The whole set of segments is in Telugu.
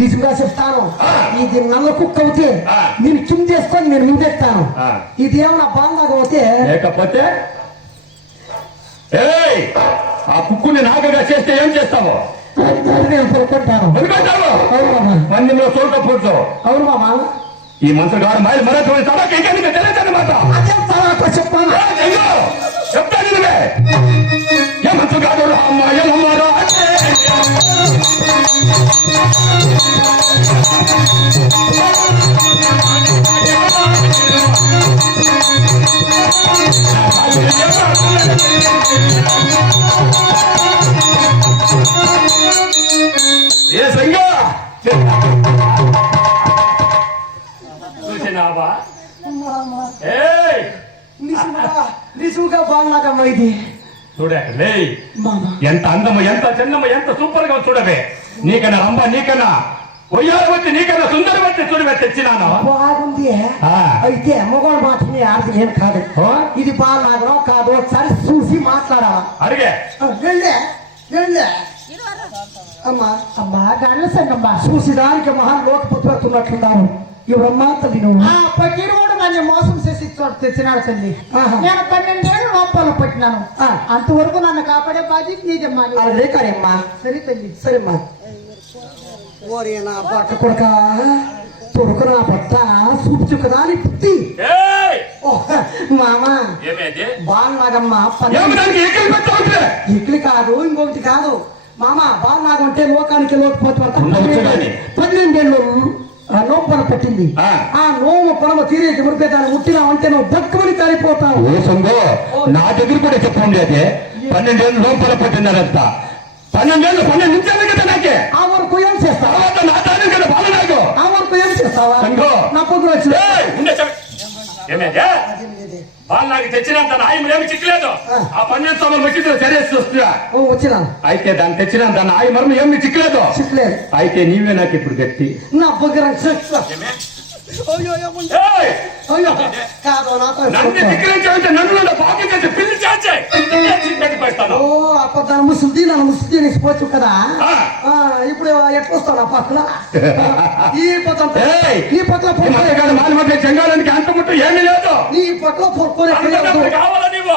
నిజంగా చెప్తాను. ఇది నల్ల కుక్క అవుతే నేను కింద చేసుకొని నేను ముందెత్తాను. ఇది ఏమన్నా బాగా అవుతే లేకపోతే ఆ కుక్కుని నాగగా చేస్తే ఏం చేస్తావు? నేను పొరుకుంటాను. పందెంలో చూడకపోవచ్చు. అవును మామా. ఈ మంత్రగాడు మైలు మరొక సభకి ఇంకా తెలియదన్నమాట. చెప్పాను చెప్తాను నువ్వే. ఏ మంత్రగాడు అమ్మాయిలమ్మారా ఏ సంగా చూసినావా? నిజంగా బాగున్నాకమ్మా ఇది. చూడలే ఎంత అందము, ఎంత చిన్నము, ఎంత సూపర్ గా చూడవే. నీకన్నా రంభ, నీకన్నా ఒయ్యారవతి, నీకన్నా సుందరవతి చూడవే తెచ్చినాను. బాగుంది. అయితే మగవాడు మాటని ఆడది ఏం కాదు. ఇది బాగున్నాగనో కాదు ఒకసారి చూసి మాట్లాడాలా? అడిగే వెళ్ళే వెళ్ళే అమ్మా అమ్మా గణసంగమ్మా చూసిదానికి మహాన్ లోకపోతున్నట్లున్నారు. ఇవమ్మా తల్లి నువ్వు పకీరుడు నన్ను మోసం చేసి తెచ్చినాడు తల్లి. నేను 12 ఏళ్ళు లోపల పట్టినాను. అంతవరకు నన్ను కాపాడే బాధ్యత నీదమ్మా. అదే కాదమ్మా. సరే తల్లి. సరేమ్మా. ఓరే నా బట్ట కొడుక తొడుకు నా బట్ట చూపించు కదా అని పుట్టి మామా బాగున్నాగమ్మా. ఇడ్లీ కాదు ఇంకొకటి కాదు మామా. బాగున్నాగం అంటే లోకానికి లోకపోతే 12 ఏళ్ళు లోపల పట్టింది. ఆ నోము పొలమ తీరేకి మురిపే దాన్ని ముట్టినావంటే నువ్వు దక్కుమని కాలిపోతావు. నా దగ్గర కూడా చెప్పండి. అదే 12 ఏళ్ళు లోపల పట్టిందనంత. 12 ఏళ్ళు 12 నిమిషాలు కదా నాకే. ఆ వరకు ఏం చేస్తావా? నా తాను కదా బాగా నాకు. ఆ వరకు ఏం చేస్తావా? నా పొద్దున వచ్చి వాళ్ళకి తెచ్చినంత ఆయమేమి చిక్కలేదు. ఆ 12 సంవత్సరం వచ్చి సరేసి వస్తున్నా వచ్చినా. అయితే దాన్ని తెచ్చిన దాని ఆయమరం ఏమి చిక్కలేదు. చిక్కలేదు. అయితే నీవే నాకు ఇప్పుడు గట్టి. నా బొగ్గర అప్పదాన్ని ముసుల్ది నన్ను ముసుల్ది అనేసిపోవచ్చు కదా. ఇప్పుడు ఎట్లా వస్తాను పక్కన ఈ పట్ల చెంగాలానికి అంత ముట్టు ఏమీ లేదు. ఈ పట్ల పొరుకోలేదు కావాలా నీవు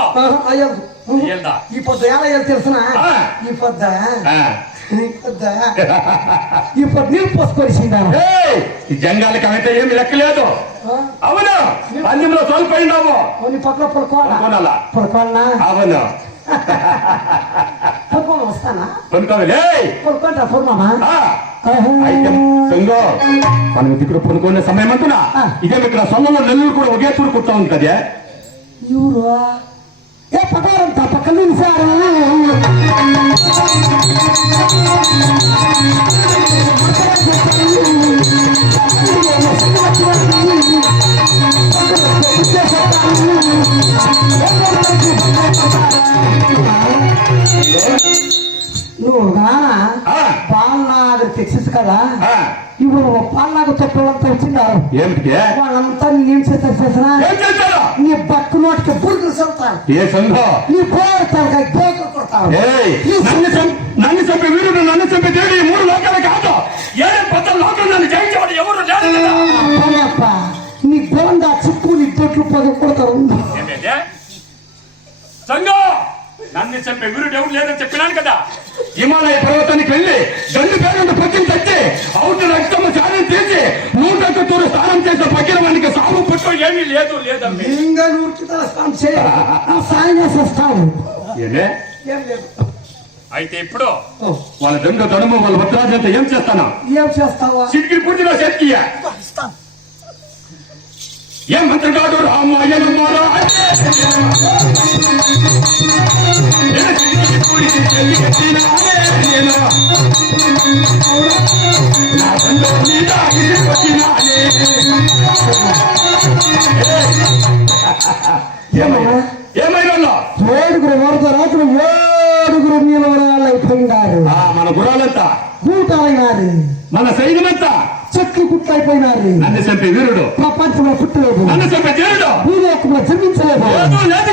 అయ్యదు. ఈ పొద్దు ఎలా వెళ్తే తెలుసునా? ఈ పొద్ద ఇప్పుడు నీళ్ళు పోసుకొనిసిందాను. ఈ జంగాలకి అయితే ఏమి లెక్కలేదు. అవును పందెంలో తోలిపోయినావు. నీ పట్ల పొరుకోవాలా? పొరుకోవాలనా? అవును పొరుకోని వస్తానా? పొనుకోవలే పొరుకుంటా పొరుమామా. అయితే సంగో మనం ఇక్కడ పొనుకునే సమయం అంటున్నా. ఇదే ఇక్కడ సొంతంలో నెల్లూరు కూడా ఒకే తూరు కుట్టా ఉంది కదా. ఇವರು ఏ పటారంతా పక్కన సార్ నువ్వు పాలనాగర్ తెచ్చేసి కదా. ఇప్పుడు పాలనాగ తొట్టంతా వచ్చిందారు. ఏమిటి వాళ్ళంతా ఏం చేస్తారు? నీ బక్కు నోటికి బుర్గులు చదువుతాను. ఏ సంఘం నీ పోతాను గేకులు కొడతాను. నన్ను చంపి వీరుడు, నన్ను చంపి దేవుడు, 3 లోకాలు కాదు 7 పెద్ద లోకం నన్ను జయించేవాడు ఎవరు లేదు. నీ బోండా చుట్టూ నీ తొట్లు పొగ కొడతారు. సంఘం నన్ను చంపే వీరుడు ఎవరు లేదని చెప్పినాను కదా. హిమాలయ పర్వతానికి వెళ్ళి గండు పేరు పచ్చిని తెచ్చి అవుట్ రక్తము చారం తీసి 100 స్నానం చేసే పక్కిన సాగు పుట్టు ఏమీ లేదు లేదండి. ఇంకా 100 స్నానం చేస్తాను. ఏమే అయితే ఇప్పుడు వాళ్ళ దొంగ తడుము వాళ్ళ భద్రాజంతో ఏం చేస్తాను? ఏం చేస్తావా? సిరికి పూర్తిలో చేతికియా ఏ మంత్రగాడు రామాయణమారా ఏమైనా 7 వరద రాత్రులు 7 నిలవరాలు అయిపోయినారు. మన గురాలంతా కూటమైనారు. మన సైన్యమంతా చెట్లు పుట్టయిపోయినారు. నన్ను చంపే వీరుడు ప్రపంచంలో పుట్టలేదు. నన్ను చంపే దేవుడు భూలోకంలో జన్మించలేదు. లేదు